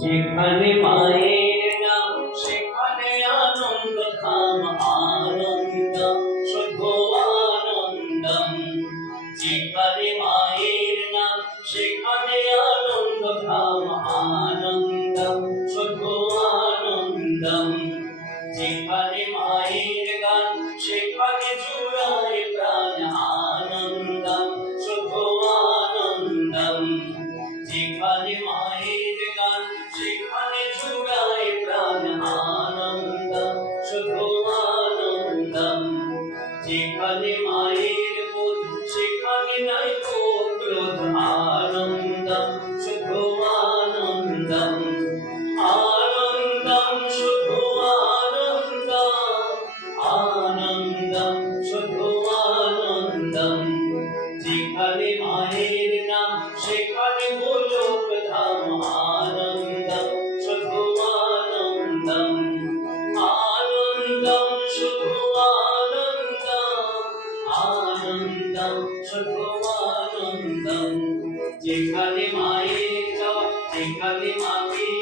যেখানে মায়ের নাম সেখানে আনন্দ ধাম, আনন্দম শুধু আনন্দম। যেখানে মায়ের নাম সেখানে আনন্দ ধাম, আনন্দম শুধু আনন্দম। যেখানে মায়ের গান সেখানে জুড়ায় প্রাণ, আনন্দম শুধু আনন্দম। যেখানে মায়ের গান সেখানে জুড়ায় প্রাণ, আনন্দম শুধু আনন্দম। যেখানে মায়ের বোধ সেখানে নাই ক্রোধ, আনন্দম শুধু আনন্দম। আনন্দম শুধু আনন্দম, আনন্দম শুধু আনন্দম। যেখানে মায়ের নাম সেখানে গোলক ধাম, আনন্দম শুধু আনন্দম। আনন্দম শুধু আনন্দম, আনন্দম শুধু আনন্দম। যেখানে মায়ের যাওয়া সেখানে মাকে